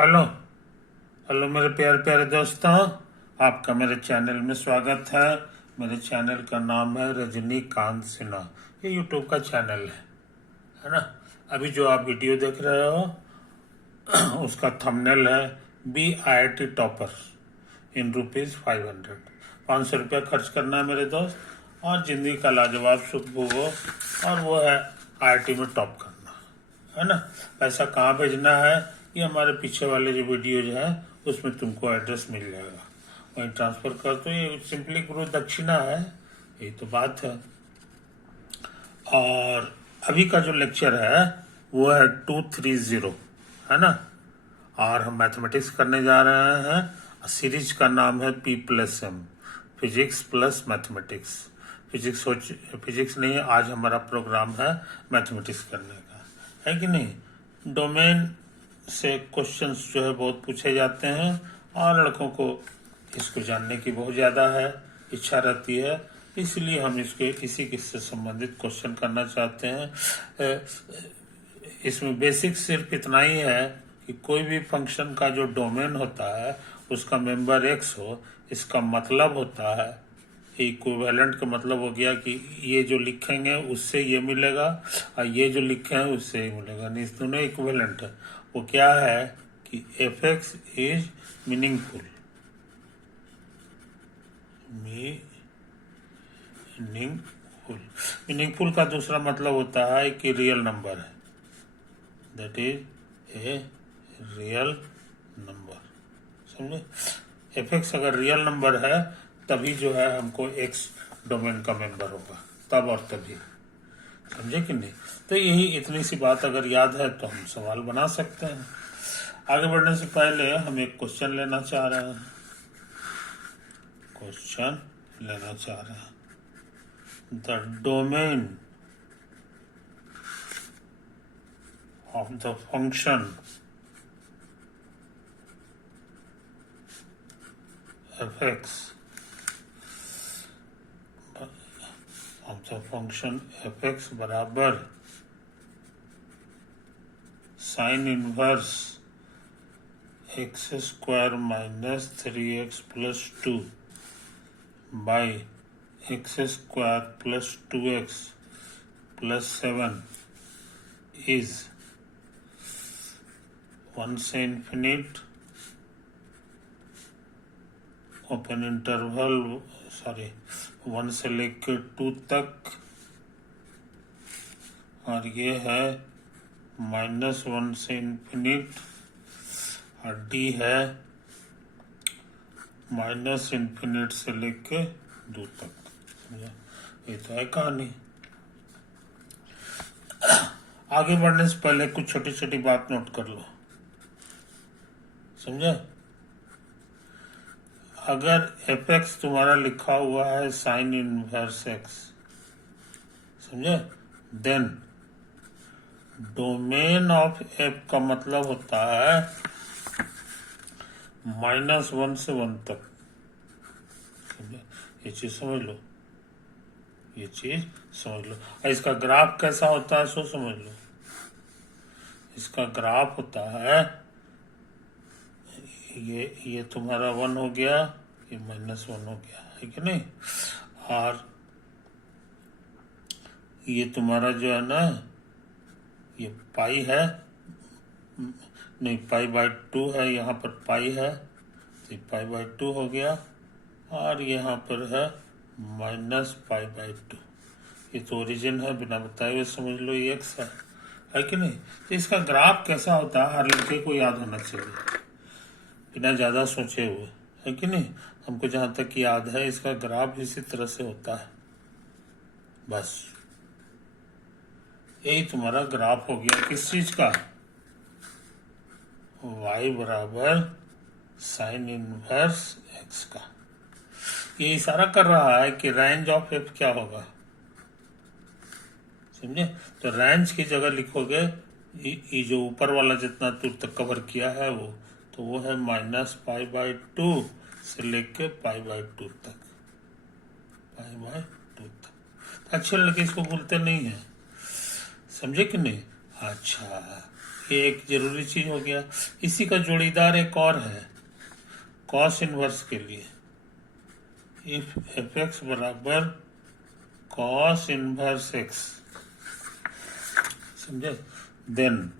Hello hello मेरे प्यारे प्यारे दोस्तों, आपका मेरे चैनल में स्वागत है। मेरे चैनल का नाम है रजनीकांत सिन्हा। ये यूट्यूब का चैनल है ना। अभी जो आप वीडियो देख रहे हो उसका थंबनेल है BIT टॉपर इन ₹500। 500 रुपया खर्च करना है मेरे दोस्त और जिंदगी का लाजवाब सुख भोगो, और वो है IIT में टॉप करना, है ना। पैसा कहाँ भेजना है, ये हमारे पीछे वाले जो वीडियोज हैं उसमें तुमको एड्रेस मिल जाएगा, वहीं ट्रांसफर कर दो। ये सिंपली गुरु दक्षिणा है, यही तो बात है। और अभी का जो लेक्चर है वो है 230, है ना। और हम मैथमेटिक्स करने जा रहे हैं। सीरीज का नाम है P+M, physics plus mathematics. Physics नहीं, आज हमारा प्रोग्राम है मैथमेटिक्स करने का, है कि नहीं। डोमेन से क्वेश्चंस जो है बहुत पूछे जाते हैं और लड़कों को इसको जानने की बहुत ज़्यादा है इच्छा रहती है, इसलिए हम इसी से संबंधित क्वेश्चन करना चाहते हैं। इसमें बेसिक सिर्फ इतना ही है कि कोई भी फंक्शन का जो डोमेन होता है उसका मेंबर x हो, इसका मतलब होता है इक्विवेलेंट का मतलब हो गया कि ये जो लिखेंगे उससे ये मिलेगा और ये जो लिखे हैं उससे ही मिलेगा, नहीं दोनों इक्विवेलेंट है। वो क्या है कि f(x) इज मीनिंगफुल। मीनिंगफुल का दूसरा मतलब होता है कि रियल नंबर है, that is a real number. समझे। f(x) अगर रियल नंबर है तभी जो है हमको x डोमेन का मेंबर होगा, तब और तभी। समझे कि नहीं। तो यही इतनी सी बात अगर याद है तो हम सवाल बना सकते हैं। आगे बढ़ने से पहले हम एक क्वेश्चन लेना चाह रहे हैं। The domain of the function f(x) बराबर sine inverse x² minus 3x plus 2 by x² plus 2x plus 7 is 1 से इंफिनिट ओपन इंटरवल 1 से लेकर 2 तक, और ये है -1 से इंफिनिट, और D है -इंफिनिट से लेके 2 तक। ये तो है कहानी। आगे बढ़ने से पहले कुछ छोटी छोटी बात नोट कर लो, समझे। अगर f(x) तुम्हारा लिखा हुआ है साइन इनवर्स x, समझे, देन डोमेन ऑफ f का मतलब होता है -1 से 1 तक। समझे, ये चीज समझ लो, और इसका ग्राफ कैसा होता है सो समझ लो। इसका ग्राफ होता है ये तुम्हारा 1 हो गया, ये -1 हो गया, है कि नहीं। और ये तुम्हारा जो है ना, ये पाई है, नहीं π/2 है, यहाँ पर पाई है तो π/2 हो गया, और यहाँ पर है -π/2। ये तो ओरिजिन है, बिना बताए हुए समझ लो ये x है कि नहीं। तो इसका ग्राफ कैसा होता है हर लड़के को याद होना चाहिए, बिना ज़्यादा सोचे हुए, है कि नहीं। हमको जहाँ तक याद है इसका ग्राफ इसी तरह से होता है, बस यही तुम्हारा ग्राफ हो गया किस चीज का, y बराबर साइन इनवर्स x का। ये इशारा कर रहा है कि रेंज ऑफ f क्या होगा, समझे। तो रेंज की जगह लिखोगे ये जो ऊपर वाला जितना दूर तक कवर किया है वो है -π/2 से लेके π/2 तक, अच्छे लड़के इसको भूलते नहीं है, समझे कि नहीं। अच्छा, ये एक जरूरी चीज हो गया। इसी का जोड़ीदार एक और है कॉस इनवर्स के लिए। इफ एफ एक्स बराबर कॉस इनवर्स एक्स, समझे, देन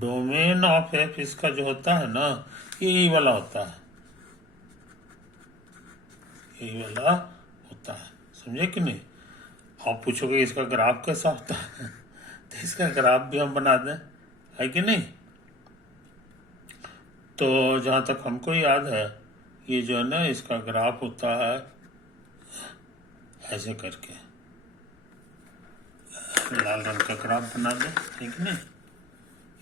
डोमेन ऑफ एफ इसका जो होता है ना, यही वाला होता है, यही वाला होता है, समझे कि नहीं। आप पूछोगे इसका ग्राफ कैसा होता है तो इसका ग्राफ भी हम बना दें, है कि नहीं। तो जहां तक हमको याद है, ये जो है ना इसका ग्राफ होता है ऐसे करके, लाल रंग का ग्राफ बना दे, ठीक नहीं,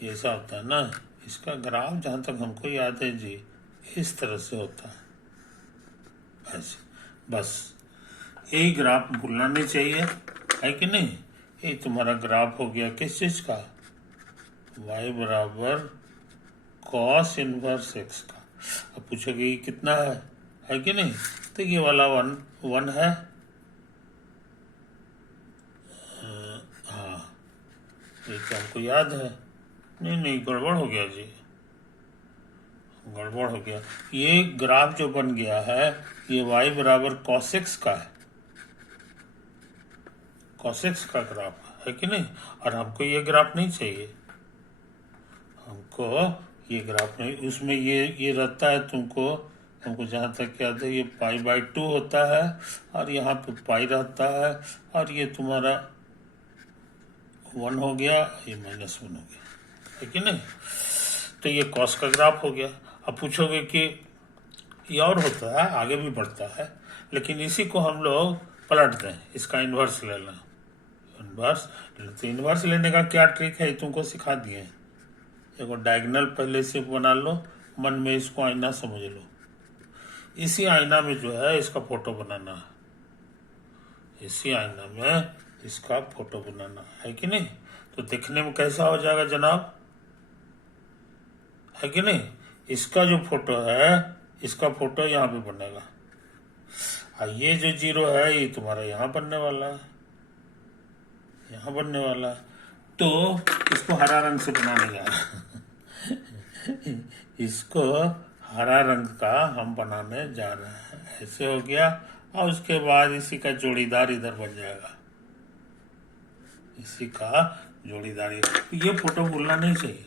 ये ऐसा होता है ना। इसका ग्राफ जहां तक हमको याद है जी, इस तरह से होता है ऐसे, बस यही ग्राफ भूलना नहीं चाहिए, है कि नहीं। ये तुम्हारा ग्राफ हो गया किस चीज का, y बराबर कॉस इनवर्स एक्स का। अब पूछोगे ये कितना है कि नहीं, तो ये वाला वन है, हाँ, ये तो हमको याद है। नहीं गड़बड़ हो गया जी, गड़बड़ हो गया। ये ग्राफ जो बन गया है, ये y बराबर कॉस एक्स का है, कॉस एक्स का ग्राफ है कि नहीं। और हमको ये ग्राफ नहीं चाहिए, हमको ये ग्राफ नहीं, उसमें ये रहता है तुमको, हमको जहाँ तक याद है ये π/2 होता है, और यहाँ पे पाई रहता है, और ये तुम्हारा 1 हो गया, ये -1 हो गया, है कि नहीं। तो ये कॉस का ग्राफ हो गया। अब पूछोगे कि ये और होता है, आगे भी बढ़ता है, लेकिन इसी को हम लोग पलट दें, इसका इन्वर्स ले लें, इन्वर्स। तो इन्वर्स लेने का क्या ट्रिक है, तुमको सिखा दिए। देखो डायगोनल पहले से बना लो, मन में इसको आईना समझ लो, इसी आईना में जो है इसका फोटो बनाना है, इसी आईना में इसका फोटो बनाना है कि नहीं। तो देखने में कैसा हो जाएगा जनाब, है कि नहीं। इसका जो फोटो है, इसका फोटो यहाँ पे बनेगा, और ये जो 0 है ये तुम्हारा यहाँ बनने वाला है, यहाँ बनने वाला है। तो इसको हरा रंग से बनाने जा रहे हैं इसको हरा रंग का हम बनाने जा रहे हैं, ऐसे हो गया। और उसके बाद इसी का जोड़ीदार इधर बन जाएगा, इसी का जोड़ीदार। ये फोटो भूलना नहीं चाहिए,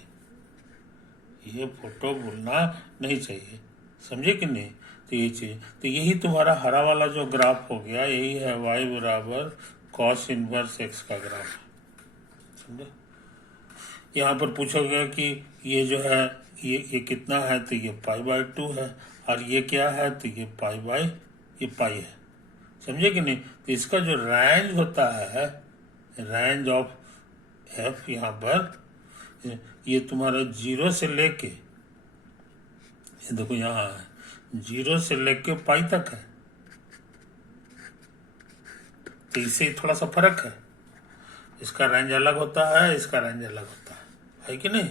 ये फोटो भूलना नहीं चाहिए, समझे कि नहीं। तो ये चीज, तो यही तुम्हारा हरा वाला जो ग्राफ हो गया, यही है y बराबर कॉस इनवर्स एक्स का ग्राफ, समझे। यहाँ पर पूछोगे कि ये जो है ये कितना है, तो ये π/2 है, और ये क्या है, तो ये पाई है, समझे कि नहीं। तो इसका जो रेंज होता है, रेंज ऑफ एफ, यहाँ पर ये तुम्हारा 0 से लेके, ये देखो यहाँ है 0 से लेके पाई तक है, तो इससे थोड़ा सा फर्क है, इसका रेंज अलग होता है, इसका रेंज अलग होता है कि नहीं।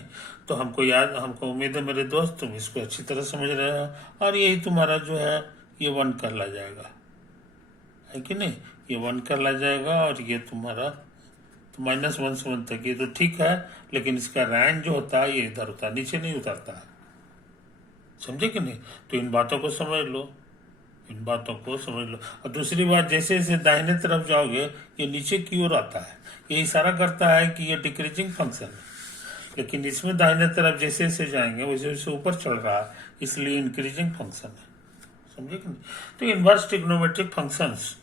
तो हमको उम्मीद है मेरे दोस्त तुम इसको अच्छी तरह समझ रहे हो, और यही तुम्हारा जो है ये 1 कहला जाएगा, है कि नहीं। ये 1 कहला जाएगा, और ये तुम्हारा तो -1 से 1 तक, ये तो ठीक है, लेकिन इसका रेंज जो होता है ये इधर होता है, नीचे नहीं उतरता है, समझे कि नहीं। तो इन बातों को समझ लो, इन बातों को समझ लो। और दूसरी बात, जैसे जैसे दाहिने तरफ जाओगे ये नीचे की ओर आता है, ये इशारा करता है कि ये डिक्रीजिंग फंक्शन है, लेकिन इसमें दाहिने तरफ जैसे जैसे जाएंगे वैसे वैसे ऊपर चढ़ रहा है, इसलिए इंक्रीजिंग फंक्शन है, समझे कि नहीं। तो इनवर्स ट्रिग्नोमेट्रिक फंक्शंस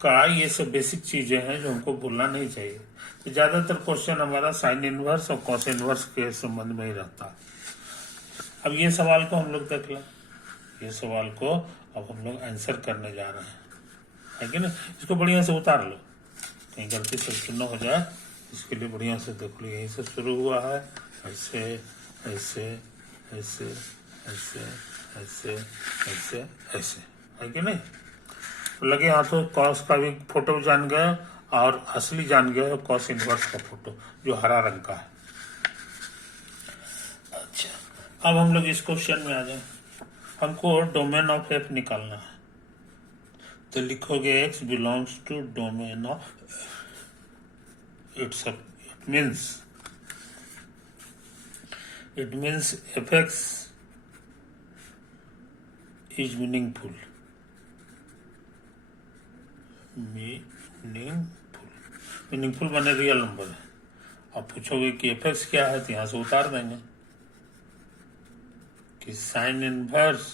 का ये सब बेसिक चीजें हैं जो हमको भूलना नहीं चाहिए। तो ज्यादातर क्वेश्चन हमारा साइन इनवर्स और कॉस इनवर्स के संबंध में ही रहता है। अब ये सवाल को हम लोग देख लें, ये सवाल को अब हम लोग आंसर करने जा रहे हैं, है कि नहीं। इसको बढ़िया से उतार लो, कहीं गलती से न हो जाए, इसके लिए बढ़िया से देख लो। यहीं से शुरू हुआ है, ऐसे ऐसे ऐसे ऐसे ऐसे ऐसे ऐसे, है कि नहीं। तो लगे हाथों कॉस का भी फोटो जान गए, और असली जान गए कॉस इनवर्स का फोटो जो हरा रंग का है। अच्छा, अब हम लोग इस क्वेश्चन में आ जाए, हमको डोमेन ऑफ एफ निकालना है। तो लिखोगे x belongs to domain of, it means It means fx is meaningful. Meaningful माने रियल नंबर है। आप पूछोगे कि fx क्या है, तो यहाँ से उतार देंगे कि sine inverse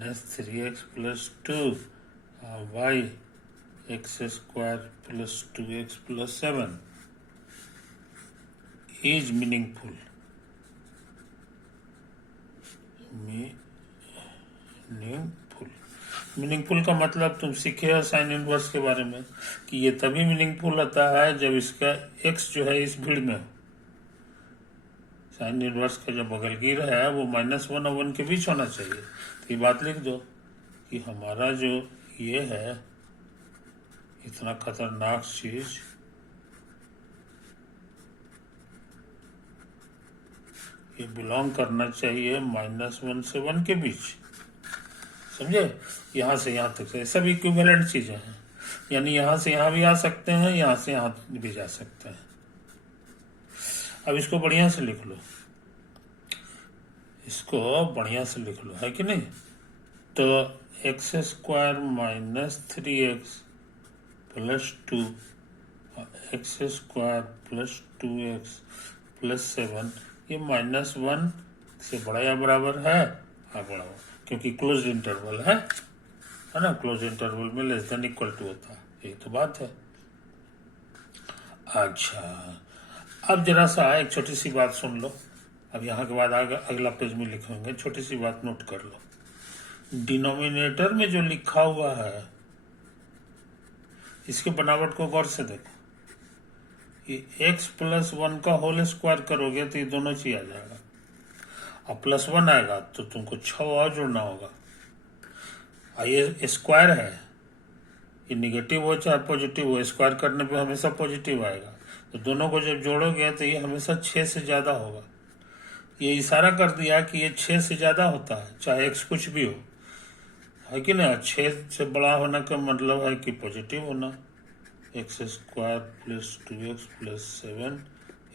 -3x + 2 y x² + 2x + 7 is meaningful. Meaningful का मतलब तुम सीखे हो साइन इनवर्स के बारे में कि ये तभी मीनिंगफुल होता है जब इसका x जो है इस भीड़ में हो। साइन इनवर्स का जो बगल गिर है वो -1 और 1 के बीच होना चाहिए। तो ये बात लिख दो कि हमारा जो ये है इतना खतरनाक चीज ये बिलोंग करना चाहिए -1 से 1 के बीच। समझे? यहाँ से यहाँ तक से सब इक्विवेलेंट चीजें हैं, यानी यहाँ से यहाँ भी आ सकते हैं, यहाँ से यहाँ भी जा सकते हैं। अब इसको बढ़िया से लिख लो, इसको बढ़िया से लिख लो, है कि नहीं? तो x² - 3x + 2 x² + 2x + 7 ये -1 से बड़ा या बराबर है? हाँ बड़ा हो, क्योंकि क्लोज इंटरवल है ना। क्लोज इंटरवल में लेस देन इक्वल टू होता है, यही तो बात है। अच्छा, अब जरा सा एक छोटी सी बात सुन लो। अब यहाँ के बाद अगला पेज में लिखेंगे, छोटी सी बात नोट कर लो। डिनोमिनेटर में जो लिखा हुआ है इसके बनावट को गौर से देखो। ये x + 1 का होल स्क्वायर करोगे तो ये दोनों चीज आ जाएगा, और +1 आएगा तो तुमको 6 और जोड़ना होगा। ये स्क्वायर है, ये निगेटिव हो चाहे पॉजिटिव हो, स्क्वायर करने पे हमेशा पॉजिटिव आएगा। तो दोनों को जब जोड़ोगे तो ये हमेशा 6 से ज्यादा होगा। ये इशारा कर दिया कि ये 6 से ज्यादा होता है, चाहे x कुछ भी हो, है कि ना। 6 से बड़ा होने का मतलब है कि पॉजिटिव होना। x² + 2x + 7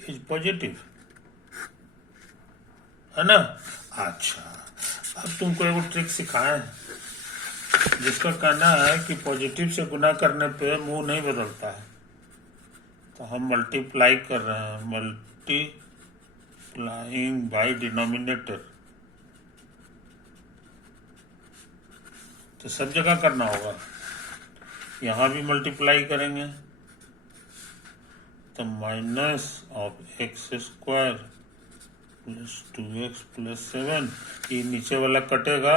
इज पॉजिटिव, है ना। अच्छा, अब तुमको एक ट्रिक सिखाए जिसका कहना है कि पॉजिटिव से गुना करने पे मुंह नहीं बदलता है। तो हम मल्टीप्लाई कर रहे हैं, मल्टीप्लाइंग बाय डिनोमिनेटर। तो सब जगह करना होगा, यहाँ भी मल्टीप्लाई करेंगे तो -(x² + 2x + 7 ये नीचे वाला कटेगा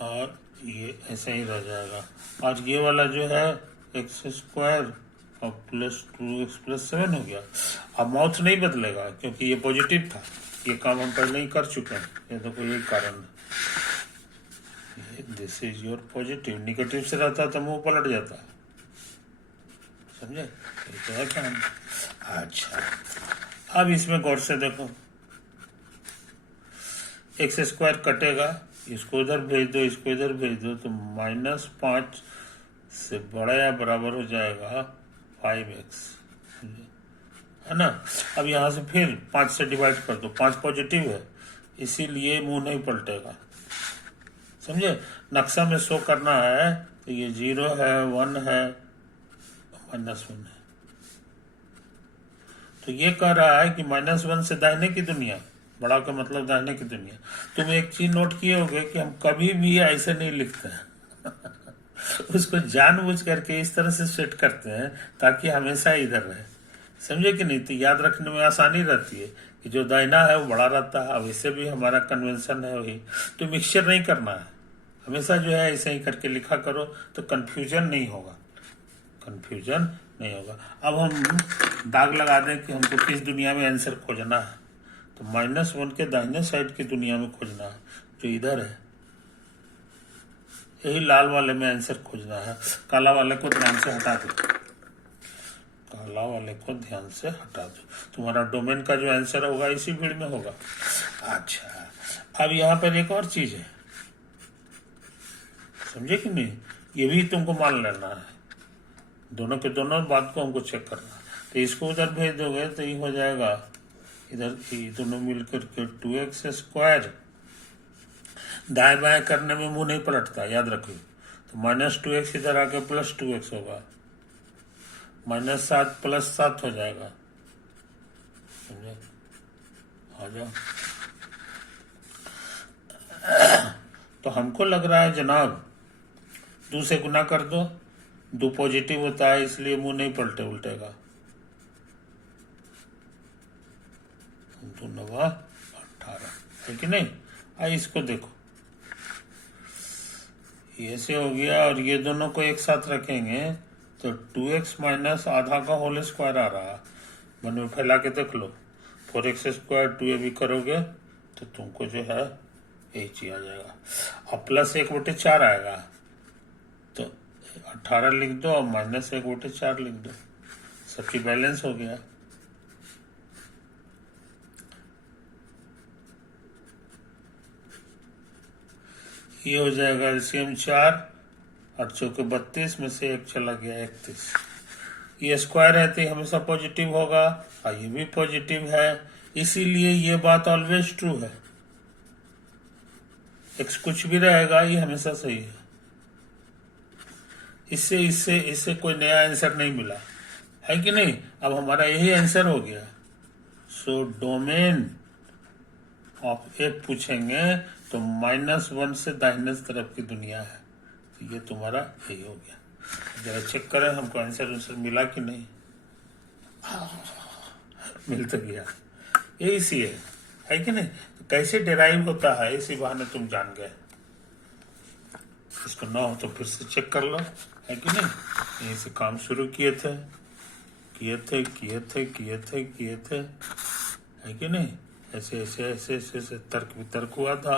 और ये ऐसे ही रह जाएगा। और ये वाला जो है x² और +2x + 7 हो गया। अब माउथ नहीं बदलेगा क्योंकि ये पॉजिटिव था, ये काम हम पहले ही कर चुके हैं। ये देखो यही कारण है, this is your positive. Negative से रहता तो मुंह पलट जाता, समझे? ये तो है काम। अच्छा, अब इसमें गौर से देखो, x² कटेगा, इसको इधर भेज दो, इसको इधर भेज दो, तो -5 से बड़ा या बराबर हो जाएगा 5x, है ना। अब यहाँ से फिर 5 से डिवाइड कर दो, 5 पॉजिटिव है इसीलिए मुंह नहीं पलटेगा, समझे। नक्शा में शो करना है तो ये 0 है, 1 है, -1 है। तो ये कह रहा है कि -1 से दाहिने की दुनिया, बड़ा का मतलब दाहिने की दुनिया। तुम एक चीज नोट किए होगे कि हम कभी भी ऐसे नहीं लिखते हैं उसको जानबूझ करके इस तरह से सेट करते हैं ताकि हमेशा इधर रहे, समझे कि नहीं। तो याद रखने में आसानी रहती है कि जो दाहिना है वो बड़ा रहता है। अब इससे भी हमारा कन्वेंशन है वही, तो मिक्सचर नहीं करना है, हमेशा जो है ऐसे ही करके लिखा करो तो कंफ्यूजन नहीं होगा, कंफ्यूजन नहीं होगा। अब हम दाग लगा दें कि हमको किस दुनिया में आंसर खोजना है, तो -1 के दाहिने साइड की दुनिया में खोजना है जो इधर है, यही लाल वाले में आंसर खोजना है। काला वाले को ध्यान से हटा दो, काला वाले को ध्यान से हटा दो, तुम्हारा डोमेन का जो आंसर होगा इसी भीड़ में होगा। अच्छा, अब यहाँ पर एक और चीज है, समझे कि नहीं, ये भी तुमको मान लेना है। दोनों के दोनों बात को हमको चेक करना है। तो इसको उधर भेज दोगे तो ये हो जाएगा, इधर ये दोनों मिलकर के 2x स्क्वायर। दाएं बाएं करने में मुंह नहीं पलटता, याद रखिए। तो -2x इधर आके +2x होगा, -7 +7 हो जाएगा, समझे? आ जाओ। तो हमको लग रहा है जनाब 2 से गुना कर दो, 2 पॉजिटिव होता है इसलिए मुंह नहीं पलटे उल्टेगा। 2 9 18 है कि नहीं? आई इसको देखो, ये से हो गया, और ये दोनों को एक साथ रखेंगे तो 2x माइनस आधा का होल स्क्वायर आ रहा है। मन में फैला के देख लो, 4x स्क्वायर 2a भी करोगे तो तुमको जो है यही चीज आ जाएगा, और +1/4 आएगा। तो 18 लिख दो और -1/4 लिख दो, सब चीज बैलेंस हो गया। ये हो जाएगा एलसीएम 4, 8 चौके 32 में से 1 चला गया 31। ये स्क्वायर है तो हमेशा पॉजिटिव होगा, और ये भी पॉजिटिव है, इसीलिए ये बात ऑलवेज ट्रू है। x कुछ भी रहेगा ये हमेशा सही है। इससे इससे इससे कोई नया आंसर नहीं मिला, है कि नहीं? अब हमारा यही आंसर हो गया। सो डोमेन ऑफ ए पूछेंगे तो -1 से दाहिने तरफ की दुनिया है, तो ये तुम्हारा यही हो गया। जरा चेक करें हमको आंसर मिला कि नहीं। मिल तो गया, यही सी है कि नहीं? तो कैसे डिराइव होता है इसी बहाने तुम जान गए। इसको ना हो तो फिर से चेक कर लो, है कि नहीं? यहीं से काम शुरू किए थे, है कि नहीं? ऐसे तर्क वितर्क हुआ था।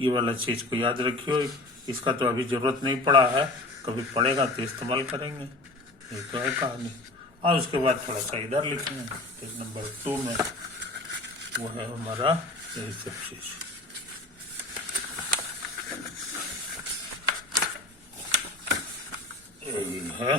ये वाला चीज को याद रखियो, इसका तो अभी जरूरत नहीं पड़ा है, कभी पड़ेगा तो इस्तेमाल करेंगे, ये तो है कहानी। और उसके बाद थोड़ा सा इधर लिखेंगे, पेज नंबर 2 में वो है हमारा यही सब चीज। यही है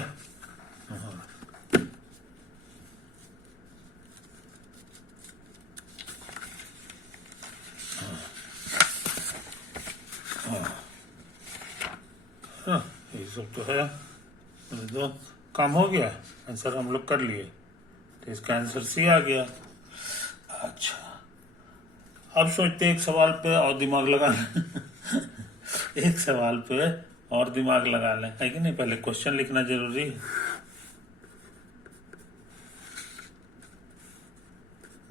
ये सब तो है। तो काम हो गया, आंसर हम लोग कर लिए, तो इसका आंसर सी आ गया। अच्छा, अब सोचते एक सवाल पे और दिमाग लगा लें। एक सवाल पे और दिमाग लगा लें, है कि नहीं? पहले क्वेश्चन लिखना जरूरी है।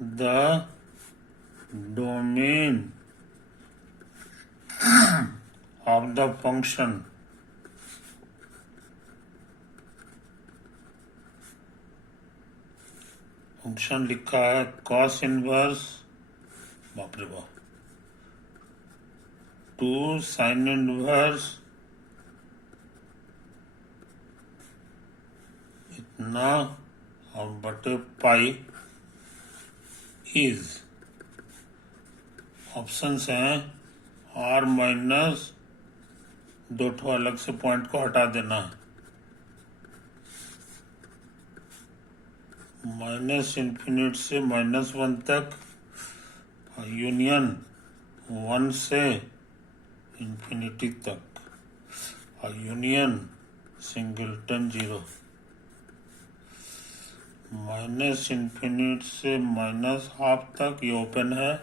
The domain of the function लिखा है cos इनवर्स, बाप रे बाप, 2 sin इनवर्स इतना और बटे पाई इज, ऑप्शंस हैं r माइनस 2 अलग से पॉइंट को हटा देना, -∞ से -1 तक, यूनियन 1 से इंफिनिटी तक, और यूनियन सिंगलटन 0, -∞ से -½ तक ये ओपन है,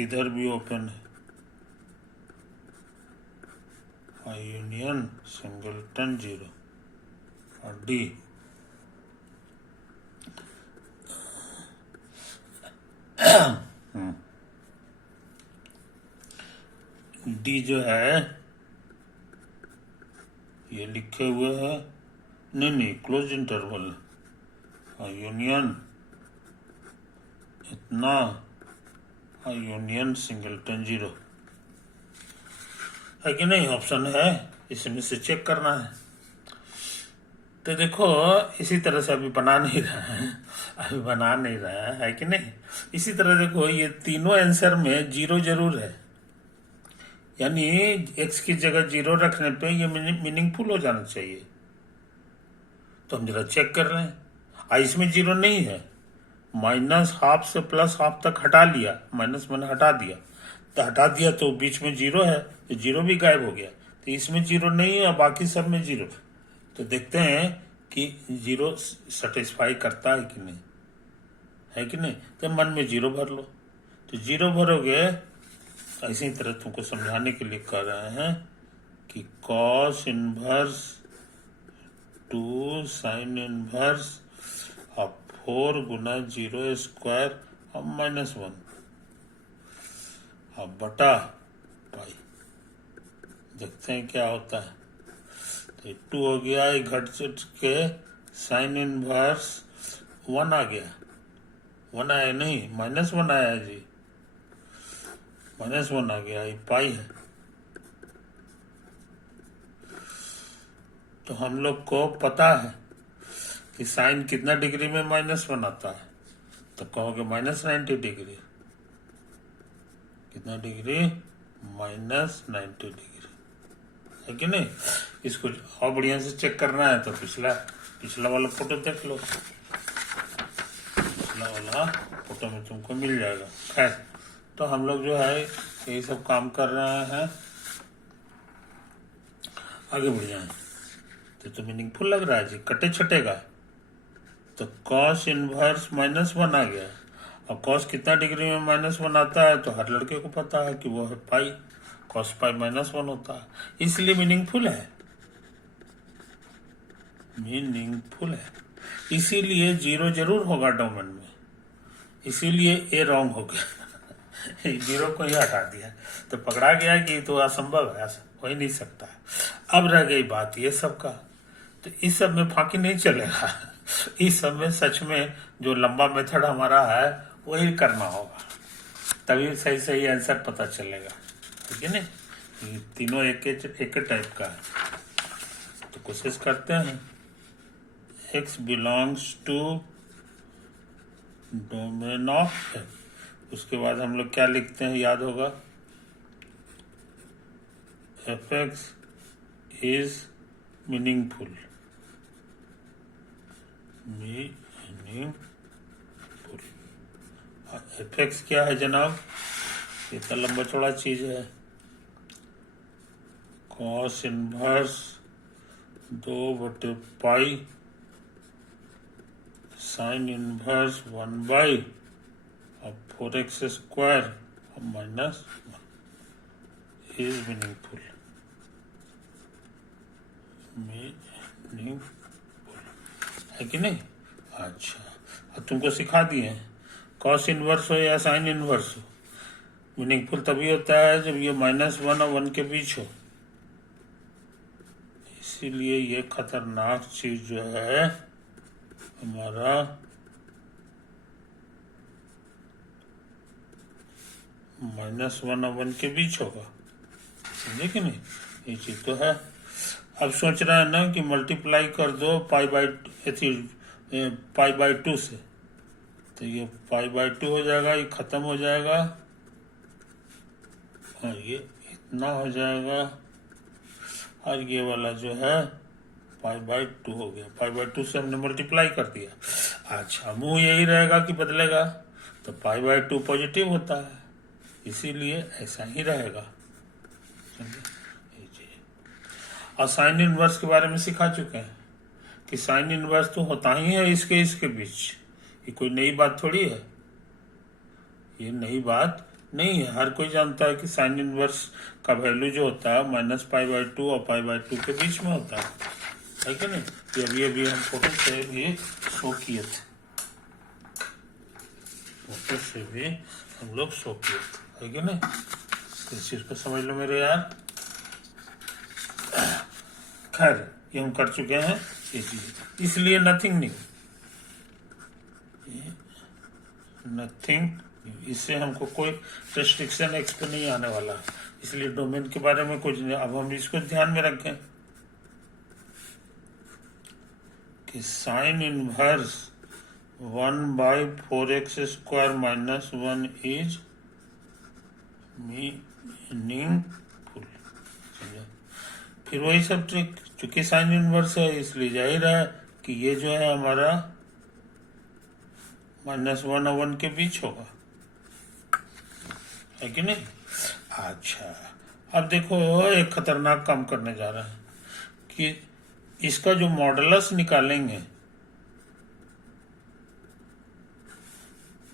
इधर भी ओपन है, और यूनियन सिंगलटन 0, और डी डी जो है ये लिखे हुए है, नहीं क्लोज इंटरवल, और यूनियन इतना, और यूनियन सिंगलटन 0, है कि नहीं? ऑप्शन है, इसमें से चेक करना है। तो देखो इसी तरह से अभी बना नहीं रहा है कि नहीं? इसी तरह देखो ये तीनों आंसर में 0 जरूर है, यानी x की जगह 0 रखने पे ये मीनिंगफुल हो जाना चाहिए। तो हम जरा चेक कर रहे हैं, इसमें जीरो नहीं है, माइनस हाफ से प्लस हाफ तक हटा लिया, माइनस मैंने हटा दिया, तो हटा दिया तो बीच में जीरो है, तो जीरो भी गायब हो गया। तो इसमें जीरो नहीं है, बाकी सब में जीरो। तो देखते हैं कि जीरो सेटिस्फाई करता है कि नहीं, है कि नहीं। तो मन में जीरो भर लो, तो जीरो भरोगे। इसी तरह तुमको समझाने के लिए कर रहे हैं कि कॉस इनवर्स 2 साइन इनवर्स अब 4 गुना 0 स्क्वायर अब -1 अब बटा पाई। देखते हैं क्या होता है। तो 2 हो गया, ये घट चट के साइन इनवर्स 1 आ गया, 1 आया नहीं, -1 आया जी, -1 आ गया, ये पाई है। तो हम लोग को पता है कि साइन कितना डिग्री में -1 आता है, तो कहोगे -90 डिग्री। कितना डिग्री? -90 डिग्री, है कि नहीं। इसको और बढ़िया से चेक करना है तो पिछला वाला फोटो देख लो, पिछला वाला फोटो में तुमको मिल जाएगा। खैर, तो हम लोग जो है यही सब काम कर रहे हैं, आगे बढ़ जाए। तो मीनिंगफुल लग रहा है जी, कटे छटेगा। तो कॉस इनवर्स -1 आ गया। और कॉस कितना डिग्री में -1 आता है, तो हर लड़के को पता है कि वो है पाई, कॉस पाई -1 होता है, इसलिए मीनिंगफुल है, मीनिंगफुल है। इसीलिए जीरो जरूर होगा डोमेन में, इसीलिए ए रॉन्ग हो गया। जीरो को ही हटा दिया तो पकड़ा गया कि तो असंभव है, हो ही नहीं सकता। अब रह गई बात ये सब का, तो इस सब में फांकी नहीं चलेगा। इस सब में सच में जो लंबा मेथड हमारा है वही करना होगा, तभी सही सही आंसर पता चलेगा, ठीक है नहीं। तीनों एक टाइप का है, तो कोशिश करते हैं। x belongs to domain of f, उसके बाद हम लोग क्या लिखते हैं याद होगा, fx इज मीनिंगफुल, fx क्या है जनाब, ये तो लंबा चौड़ा चीज है। कॉस इनवर्स 2/पाई साइन इनवर्स 1/, अब 4x स्क्वायर अब -1 इज मीनिंगफुल, है कि नहीं। अच्छा, अब तुमको सिखा दिए, कॉस इनवर्स हो या साइन इनवर्स हो, मीनिंगफुल तभी होता है जब ये -1 और 1 के बीच हो। इसीलिए ये खतरनाक चीज जो है हमारा -1 और 1 के बीच होगा, समझे कि नहीं, ये चीज तो है। अब सोच रहे हैं ना कि मल्टीप्लाई कर दो पाई बाई 2 से, तो ये पाई/2 हो जाएगा, ये खत्म हो जाएगा और ये इतना हो जाएगा, और ये वाला जो है पाई/2 हो गया, पाई/2 से हमने मल्टीप्लाई कर दिया। अच्छा, मुंह यही रहेगा कि बदलेगा, तो पाई/2 पॉजिटिव होता है, इसीलिए ऐसा ही रहेगा, समझे। और साइन इनवर्स के बारे में सिखा चुके हैं कि साइन इनवर्स तो होता ही है इसके बीच, ये कोई नई बात थोड़ी है, ये नई बात नहीं है, हर कोई जानता है कि साइन इनवर्स का वैल्यू जो होता है -पाई/2 और पाई/2 के बीच में होता है कि नहीं। ये अभी हम फोटो से भी शो किए थे, फोटो से भी हम लोग शो किए थे, है कि नहीं। तो इस चीज को समझ लो मेरे यार। खैर, ये हम कर चुके हैं ये चीज, इसलिए नथिंग नहीं, नथिंग, इससे हमको कोई रेस्ट्रिक्शन एक्स पे नहीं आने वाला, इसलिए डोमेन के बारे में कुछ नहीं। अब हम इसको ध्यान में रखें कि sine inverse 1/4x square -1 is meaningful, फिर वही सब ट्रिक, चूंकि साइन इनवर्स है इसलिए जाहिर है कि ये जो है हमारा -1 और 1 के बीच होगा, है कि नहीं? अच्छा, अब देखो एक खतरनाक काम करने जा रहा है कि इसका जो मॉडुलस निकालेंगे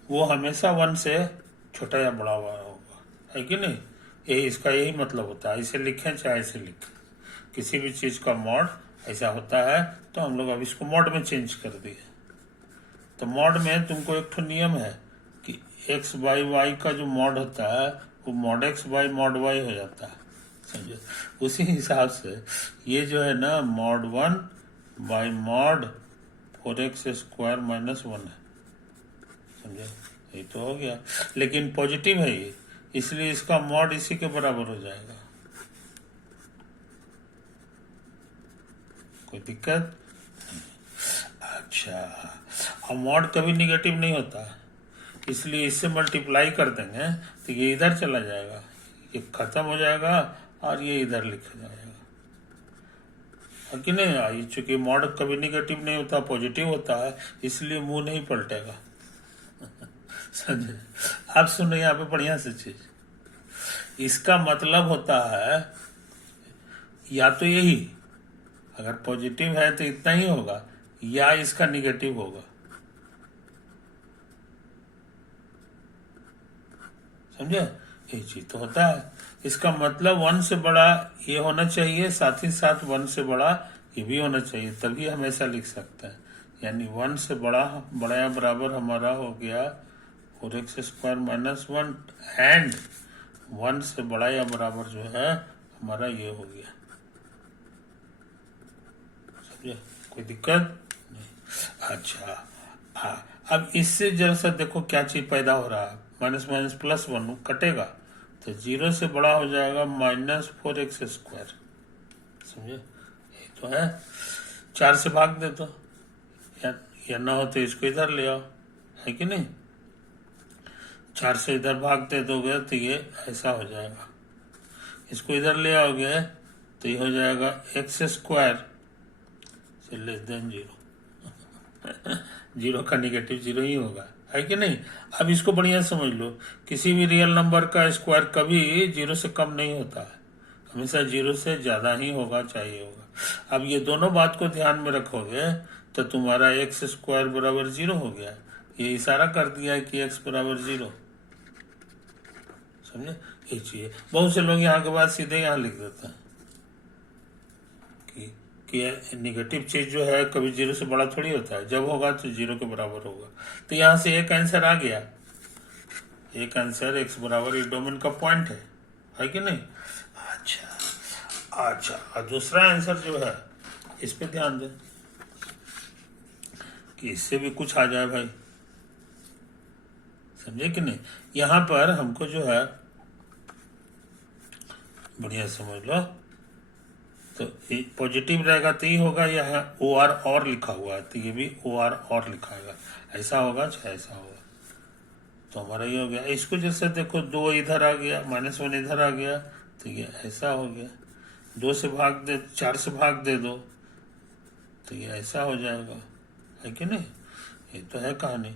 वो हमेशा 1 से छोटा या बड़ा हुआ होगा, है कि नहीं? यही मतलब होता है। इसे लिखें चाहे इसे लिखें, किसी भी चीज का मॉड ऐसा होता है। तो हम लोग अब इसको मॉड में चेंज कर दिए। तो मॉड में तुमको एक ठो नियम है कि एक्स बाई वाई का जो मॉड होता है वो mod x by mod y हो जाता है, समझे? उसी हिसाब से ये जो है ना मॉड 1 बाई मॉड 4x² -1 है, समझे? ये तो हो गया, लेकिन पॉजिटिव है ये, इसलिए इसका मॉड इसी के बराबर हो जाएगा। कोई दिक्कत? अच्छा, अब मॉड कभी निगेटिव नहीं होता, इसलिए इससे मल्टीप्लाई कर देंगे तो ये इधर चला जाएगा, ये खत्म हो जाएगा और ये इधर लिखा जाएगा, है कि नहीं? ये चूंकि मॉड कभी निगेटिव नहीं होता, पॉजिटिव होता है, इसलिए मुंह नहीं पलटेगा। समझे? आप सुनो यहाँ पे बढ़िया से चीज, इसका मतलब होता है या तो यही, अगर पॉजिटिव है तो इतना ही होगा, या इसका निगेटिव होगा, समझे? ये चीज तो होता है। इसका मतलब 1 से बड़ा ये होना चाहिए, साथ ही साथ 1 से बड़ा ये भी होना चाहिए, तभी हम ऐसा लिख सकते हैं। यानी 1 से बड़ा या बराबर हमारा हो गया 4x² -1 एंड 1 से बड़ा या बराबर जो है हमारा ये हो गया, समझे? कोई दिक्कत नहीं। अच्छा, हाँ, अब इससे जरा सा देखो क्या चीज पैदा हो रहा है, माइनस माइनस +1 कटेगा तो 0 से बड़ा हो जाएगा -4x², समझे? ये तो है। 4 से भाग दे तो, या ना हो तो इसको इधर ले आओ, है कि नहीं? 4 से इधर भाग दे दोगे तो ये ऐसा हो जाएगा, इसको इधर ले आओगे तो ये हो जाएगा x² से <0 जीरो का निगेटिव 0 ही होगा, है कि नहीं? अब इसको बढ़िया समझ लो, किसी भी रियल नंबर का स्क्वायर कभी 0 से कम नहीं होता है, हमेशा 0 से ज्यादा ही होगा, चाहिए होगा। अब ये दोनों बात को ध्यान में रखोगे तो तुम्हारा x² बराबर 0 हो गया, ये इशारा कर दिया है कि x बराबर 0, समझे? ये चाहिए। बहुत से लोग यहाँ के बाद सीधे यहाँ लिख देते हैं कि निगेटिव चीज जो है कभी 0 से बड़ा थोड़ी होता है, जब होगा तो 0 के बराबर होगा। तो यहाँ से एक आंसर आ गया, एक आंसर x बराबर इस डोमेन का पॉइंट है कि नहीं? अच्छा, और दूसरा आंसर जो है इस पे ध्यान दें कि इससे भी कुछ आ जाए भाई, समझे कि नहीं? यहाँ पर हमको जो है बढ़िया समझ लो, तो पॉजिटिव रहेगा तो ये होगा, यहाँ OR और लिखा हुआ है तो ये भी OR और लिखाएगा, ऐसा होगा चाहे ऐसा होगा। तो हमारा ये हो गया। इसको जैसे देखो 2 इधर आ गया, -1 इधर आ गया तो ये ऐसा हो गया, 2 से भाग दे, 4 से भाग दे दो तो ये ऐसा हो जाएगा, है कि नहीं? ये तो है कहानी।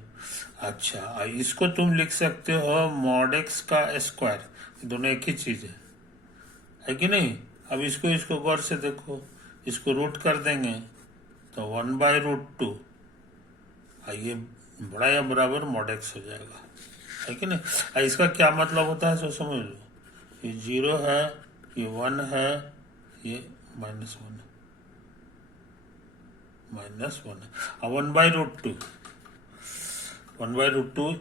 अच्छा, इसको तुम लिख सकते हो मॉड x का स्क्वायर, दोनों एक ही चीज है कि नहीं? अब इसको गौर से देखो, इसको रूट कर देंगे तो 1/√2, ये बड़ा या बराबर मॉड x हो जाएगा, है कि नहीं? इसका क्या मतलब होता है सो समझ लो, ये 0 है, ये 1 है, ये -1 है, अब 1/√2, 1/√2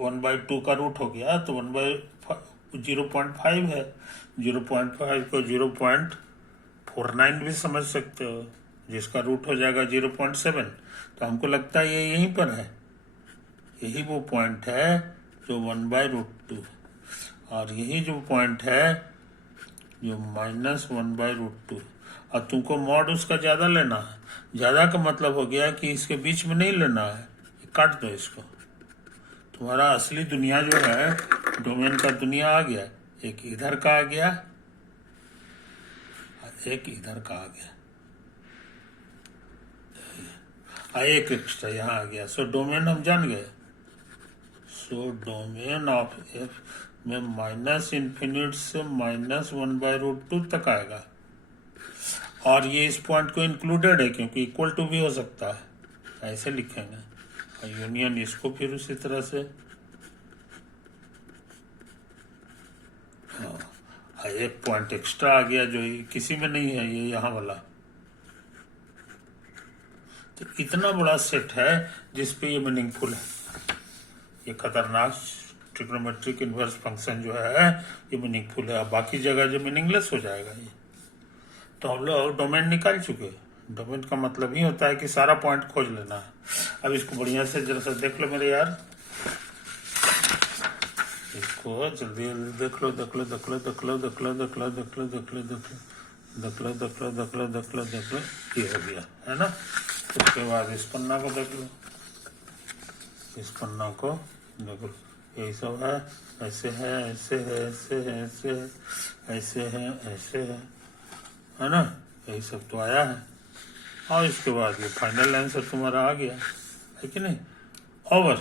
1/2 का रूट हो गया तो 1/0.5 है, 0.5 को 0.49 भी समझ सकते हो, जिसका रूट हो जाएगा 0.7। तो हमको लगता है ये यहीं पर है, यही वो पॉइंट है जो 1/√2, और यही जो पॉइंट है जो -1/√2। और तुमको मॉड उसका ज्यादा लेना है, ज्यादा का मतलब हो गया कि इसके बीच में नहीं लेना है, काट दो इसको, तुम्हारा असली दुनिया जो है डोमेन का दुनिया आ गया, एक इधर का आ गया, एक इधर का आ गया, एक एक्स्ट्रा यहाँ आ गया। सो डोमेन हम जान गए, सो डोमेन ऑफ एफ में माइनस इन्फिनिट से -1/√2 तक आएगा, और ये इस पॉइंट को इंक्लूडेड है क्योंकि इक्वल टू भी हो सकता है, ऐसे लिखेंगे। यूनियन इसको फिर उसी तरह से, एक पॉइंट एक्स्ट्रा आ गया जो किसी में नहीं है, ये यहाँ वाला। तो इतना बड़ा सेट है जिसपे ये मीनिंगफुल है। ये खतरनाक ट्रिग्नोमेट्रिक इनवर्स फंक्शन जो है ये मीनिंगफुल है, अब बाकी जगह जो मीनिंगलेस हो जाएगा ये। तो हम लोग डोमेन निकाल चुके। डोमेन का मतलब ही होता है कि सारा पॉइंट खोज लेना है। अब इसको बढ़िया से जरा सा देख लो मेरे यार, इसको जल्दी जल्दी देख लो, देख लो, देख लो, देख लो, देख लो, देख लो, देख लो, देख लो, देख लो, देख लो, देख लो, देख लो, देख लो, देख लो, ये हो गया है ना। उसके बाद इस पन्ना को देख लो, इस पन्ना को देखो, यही सब है, ऐसे है, ऐसे है, ऐसे है, ऐसे है, ऐसे है, ऐसे है ना, यही सब तो आया है। और इसके बाद ये फाइनल आंसर तुम्हारा आ गया है कि नहीं। ओवर।